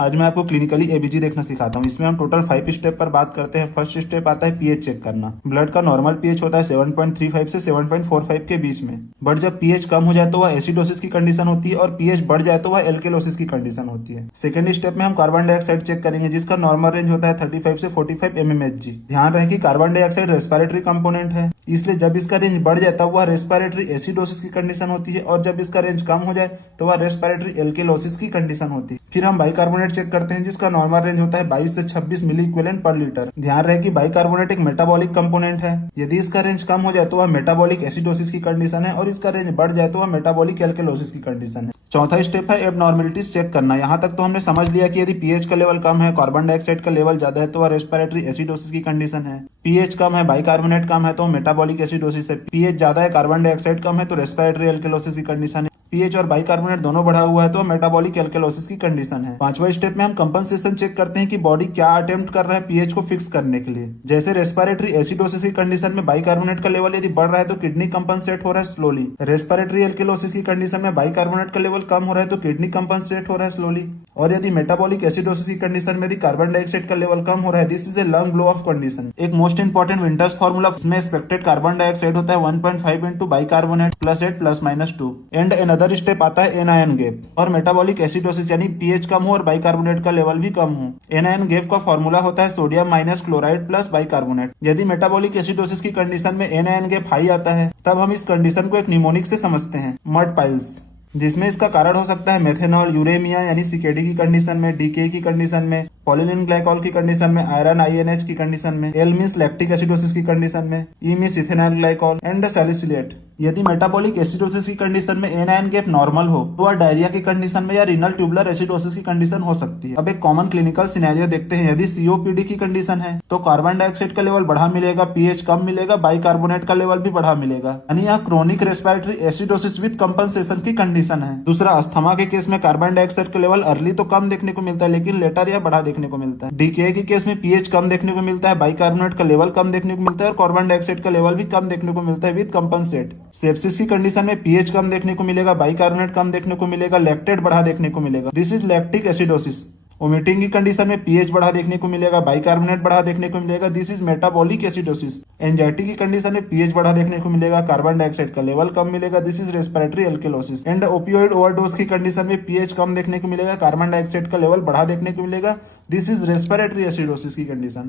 आज मैं आपको क्लिनिकली एबीजी देखना सिखाता हूँ। इसमें हम टोटल 5 स्टेप पर बात करते हैं। फर्स्ट स्टेप आता है पीएच चेक करना। ब्लड का नॉर्मल पीएच होता है 7.35 से 7.45 के बीच में, बट जब पीएच कम हो जाए तो वह एसिडोसिस की कंडीशन होती है और पीएच बढ़ जाए तो वह एल्केलोसिस की कंडीशन होती है। सेकंड स्टेप में हम कार्बन डाइऑक्साइड चेक करेंगे, जिसका नॉर्मल रेंज होता है 35 से 45 mmHg। ध्यान रहे कि कार्बन डाइऑक्साइड रेस्पिरेटरी कंपोनेंट है, इसलिए जब इसका रेंज बढ़ जाए तब वह रेस्पिरेटरी एसिडोसिस की कंडीशन होती है और जब इसका रेंज कम हो जाए तो वह रेस्पिरेटरी एल्केलोसिस की कंडीशन होती है। फिर हम बाइकार्बोनेट चेक करते हैं, जिसका नॉर्मल रेंज होता है 22 से 26 मिली इक्विवेलेंट पर लीटर। ध्यान रहे कि बाइकार्बोनेट एक मेटाबॉलिक कंपोनेंट है। यदि इसका रेंज कम हो जाए तो वह मेटाबॉलिक एसिडोसिस की कंडीशन है और इसका रेंज बढ़ जाए तो वह मेटाबॉलिक एल्केलोसिस की कंडीशन है। चौथा स्टेप है एबनॉर्मलिटीज चेक करना। यहाँ तक तो हमने समझ लिया कि यदि पीएच का लेवल कम है, कार्बन डाइऑक्साइड का लेवल ज्यादा है तो वह रेस्पिरेटरी एसिडोसिस की कंडीशन है। पीएच कम है, बाइकार्बोनेट कम है तो मेटाबॉलिक एसिडोसिस है। पीएच ज्यादा है, कार्बन डाइऑक्साइड कम है तो रेस्पिरेटरी एल्केलोसिस की कंडीशन है। पीएच और बाइकार्बोनेट दोनों बढ़ा हुआ है तो मेटाबॉलिक एल्केलोसिस की कंडीशन है। पांचवा स्टेप में हम कंपनसेशन चेक करते हैं कि बॉडी क्या अटेम्प्ट कर रहा है पीएच को फिक्स करने के लिए। जैसे रेस्पिरेटरी एसिडोसिस की कंडीशन में बाइकार्बोनेट का लेवल यदि बढ़ रहा है तो किडनी कंपनसेट हो रहा है स्लोली। रेस्पिरेटरी एल्केलोसिस की कंडीशन में बाइकार्बोनेट का लेवल कम हो रहा है तो किडनी कंपनसेट हो रहा है स्लोली। और यदि मेटाबॉलिक एसिडोसिस की कंडीशन में यदि कार्बन डाइऑक्साइड का लेवल कम हो रहा है, this is a lung blow of condition. एक मोस्ट इंपॉर्टेंट विंटर्स फॉर्मूला, इसमें एक्सपेक्टेड कार्बन डाइऑक्साइड होता है 1.5 into bicarbonate plus 8 plus -2 and another step आता है एनायन गैप और मेटाबॉलिक एसिडोसिस, यानी पीएच कम हो और बाइकार्बोनेट का लेवल भी कम हो। एनायन गैप का फॉर्मूला होता है sodium minus chloride plus bicarbonate. यदि मेटाबॉलिक एसिडोसिस की कंडीशन में एनायन गैप हाई आता है तब हम इस कंडीशन को एक निमोनिक से समझते हैं, मड पाइल्स, जिसमें इसका कारण हो सकता है मेथेनॉल, यूरेमिया यानी सीकेडी की कंडीशन में, डीके की कंडीशन में, पॉलिनिन ग्लाइकॉल की कंडीशन में, आयरन आईएनएच की कंडीशन में, एल मींस लैक्टिक एसिडोसिस की कंडीशन में, E means ethanol glycol and salicylate. यदि मेटाबॉलिक एसिडोसिस की कंडीशन में एनायन गैप नॉर्मल हो तो वह डायरिया की कंडीशन में या रीनल ट्यूबुलर एसिडोसिस की कंडीशन हो सकती है। अब एक कॉमन क्लिनिकल सिनेरियो देखते हैं। यदि सीओपीडी की कंडीशन है तो कार्बन डाइऑक्साइड का लेवल बढ़ा मिलेगा, पीएच कम मिलेगा, बाइकार्बोनेट का लेवल भी बढ़ा मिलेगा, यानी यहाँ chronic respiratory acidosis with compensation की कंडीशन है। दूसरा, अस्थमा के केस में कार्बन डाइऑक्साइड का लेवल अर्ली तो कम देखने को मिलता है लेकिन लेटर या बढ़ा देखने को मिलता है। डीके के केस में पीएच कम देखने को मिलता है, बाइकार्बोनेट का लेवल कम देखने को मिलता है और कार्बन डाइऑक्साइड का लेवल भी कम देखने को मिलता है विद कंपनसेट। सेप्सिस की कंडीशन में पीएच कम देखने को मिलेगा, बाइकार्बोनेट कम देखने को मिलेगा, लैक्टेट बढ़ा देखने को मिलेगा, this is lactic acidosis. Vomiting की कंडीशन में पीएच बढ़ा देखने को मिलेगा, बाइकार्बोनेट बढ़ा देखने को मिलेगा, this is metabolic acidosis. Anxiety की कंडीशन में पीएच बढ़ा देखने को मिलेगा, कार्बन डाइऑक्साइड का लेवल कम मिलेगा, this is respiratory alkalosis. And opioid overdose की कंडीशन में पीएच कम देखने को मिलेगा, कार्बन डाइऑक्साइड का लेवल बढ़ा देखने को मिलेगा, दिस इज रेस्पिरेटरी एसिडोसिस की कंडीशन।